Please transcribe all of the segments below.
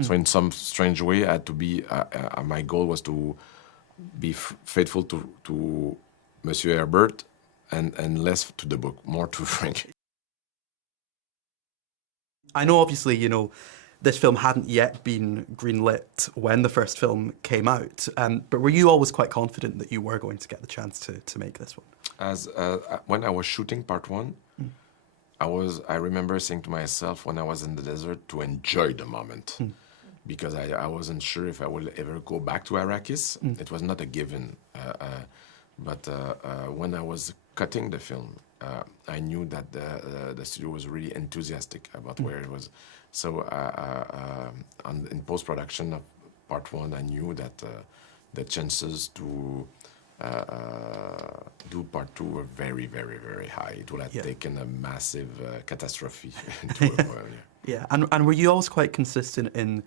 So in some strange way, I had to be. My goal was to be faithful to Monsieur Herbert, and less to the book, more to Frank. I know, obviously, this film hadn't yet been greenlit when the first film came out, but were you always quite confident that you were going to get the chance to make this one? As when I was shooting part one, I remember saying to myself when I was in the desert to enjoy the moment, because I wasn't sure if I will ever go back to Arrakis. It was not a given, but when I was cutting the film, I knew that the studio was really enthusiastic about where it was. So in post-production of part one, I knew that the chances to do part two were very, very, very high. It would have taken a massive catastrophe into a point. Yeah, and were you always quite consistent in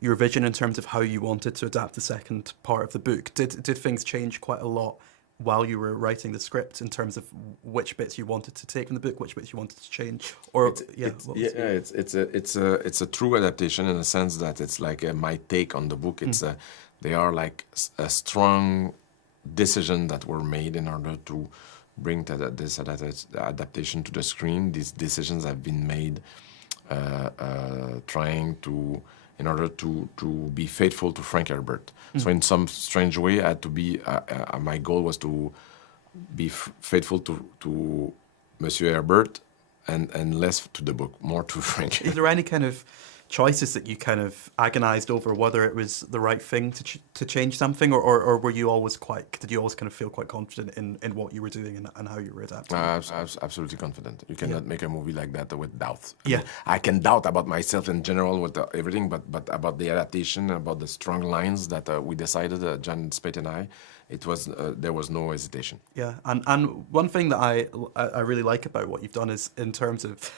your vision in terms of how you wanted to adapt the second part of the book? Did things change quite a lot while you were writing the script in terms of which bits you wanted to take from the book, which bits you wanted to change? Or it's a true adaptation in the sense that it's like my take on the book. It's they are like a strong decision that were made in order to bring this adaptation to the screen. These decisions have been made in order to be faithful to Frank Herbert. So in some strange way, I had to be. My goal was to be faithful to Monsieur Herbert, and less to the book, more to Frank. Is there any kind of choices that you kind of agonized over whether it was the right thing to change something, or were you always did you always kind of feel quite confident in what you were doing and how you were adapting? I was absolutely confident. You cannot make a movie like that with doubt. Yeah. I can doubt about myself in general with everything, but about the adaptation, about the strong lines that we decided, John Spate and I, it was there was no hesitation. Yeah, and one thing that I really like about what you've done is in terms of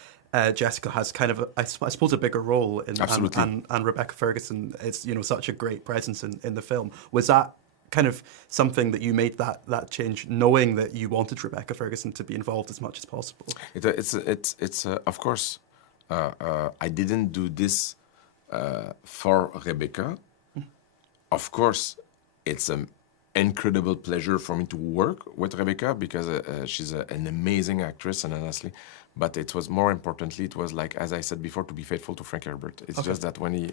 Jessica has kind of, I suppose, a bigger role in, and Rebecca Ferguson is, such a great presence in the film. Was that kind of something that you made that change, knowing that you wanted Rebecca Ferguson to be involved as much as possible? It's of course, I didn't do this for Rebecca. Of course, it's an incredible pleasure for me to work with Rebecca because she's an amazing actress, and honestly. But it was more importantly, it was like, as I said before, to be faithful to Frank Herbert. It's just that when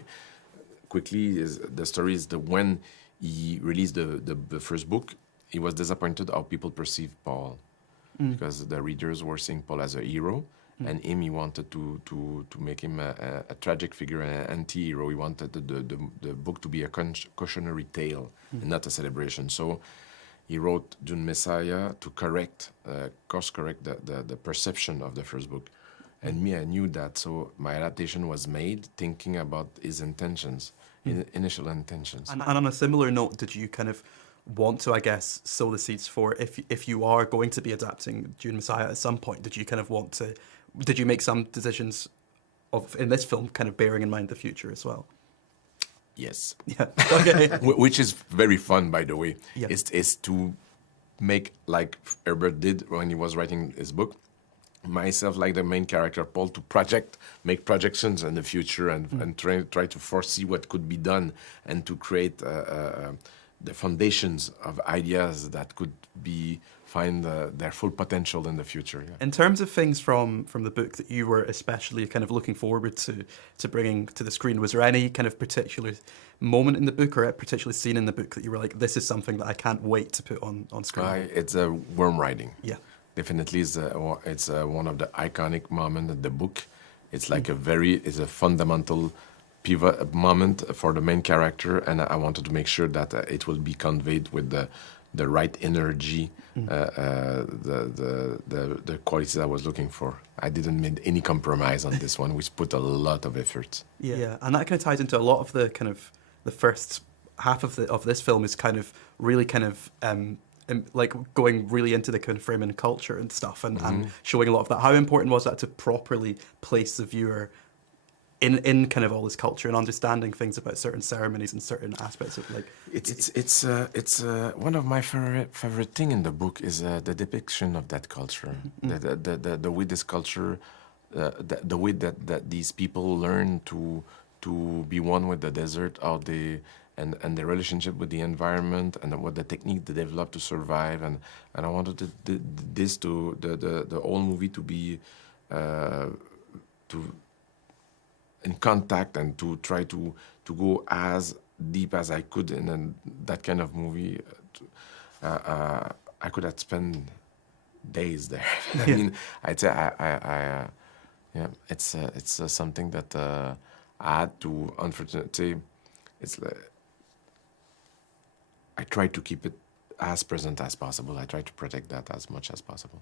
the story is when he released the first book, he was disappointed how people perceived Paul. Because the readers were seeing Paul as a hero, and he wanted to make him a tragic figure, an anti-hero. He wanted the book to be a cautionary tale and not a celebration. So he wrote Dune Messiah to course correct the perception of the first book. And I knew that, so my adaptation was made thinking about his intentions, initial intentions. And on a similar note, did you kind of want to, I guess, sow the seeds for if you are going to be adapting Dune Messiah at some point, did you make some decisions in this film kind of bearing in mind the future as well? Yes. Yeah. Okay. Which is very fun, by the way. Yeah. Is to make, like Herbert did when he was writing his book, myself like the main character, Paul, to make projections in the future and try to foresee what could be done and to create the foundations of ideas that could find their full potential in the future. Yeah. In terms of things from the book that you were especially kind of looking forward to bringing to the screen, was there any kind of particular moment in the book or a particular scene in the book that you were like, this is something that I can't wait to put on screen? It's a worm riding. Yeah. Definitely, it's one of the iconic moments of the book. It's like it's a fundamental pivot moment for the main character, and I wanted to make sure that it will be conveyed with the right energy, the qualities I was looking for. I didn't make any compromise on this one, which put a lot of effort. Yeah, and that kind of ties into a lot of the kind of the first half of this film is kind of really kind of like going really into the kind of Fremen culture and stuff, and showing a lot of that. How important was that to properly place the viewer in kind of all this culture and understanding things about certain ceremonies and certain aspects of like it's one of my favorite thing in the book is the depiction of that culture, the way this culture, the way that these people learn to to be one with the desert, how they and the relationship with the environment and what the technique they developed to survive, and I wanted this to the whole movie to be to in contact and to try to go as deep as I could in that kind of movie. I could have spent days there. I mean, I'd say yeah, it's something that I had to, unfortunately, it's I try to keep it as present as possible. I try to protect that as much as possible.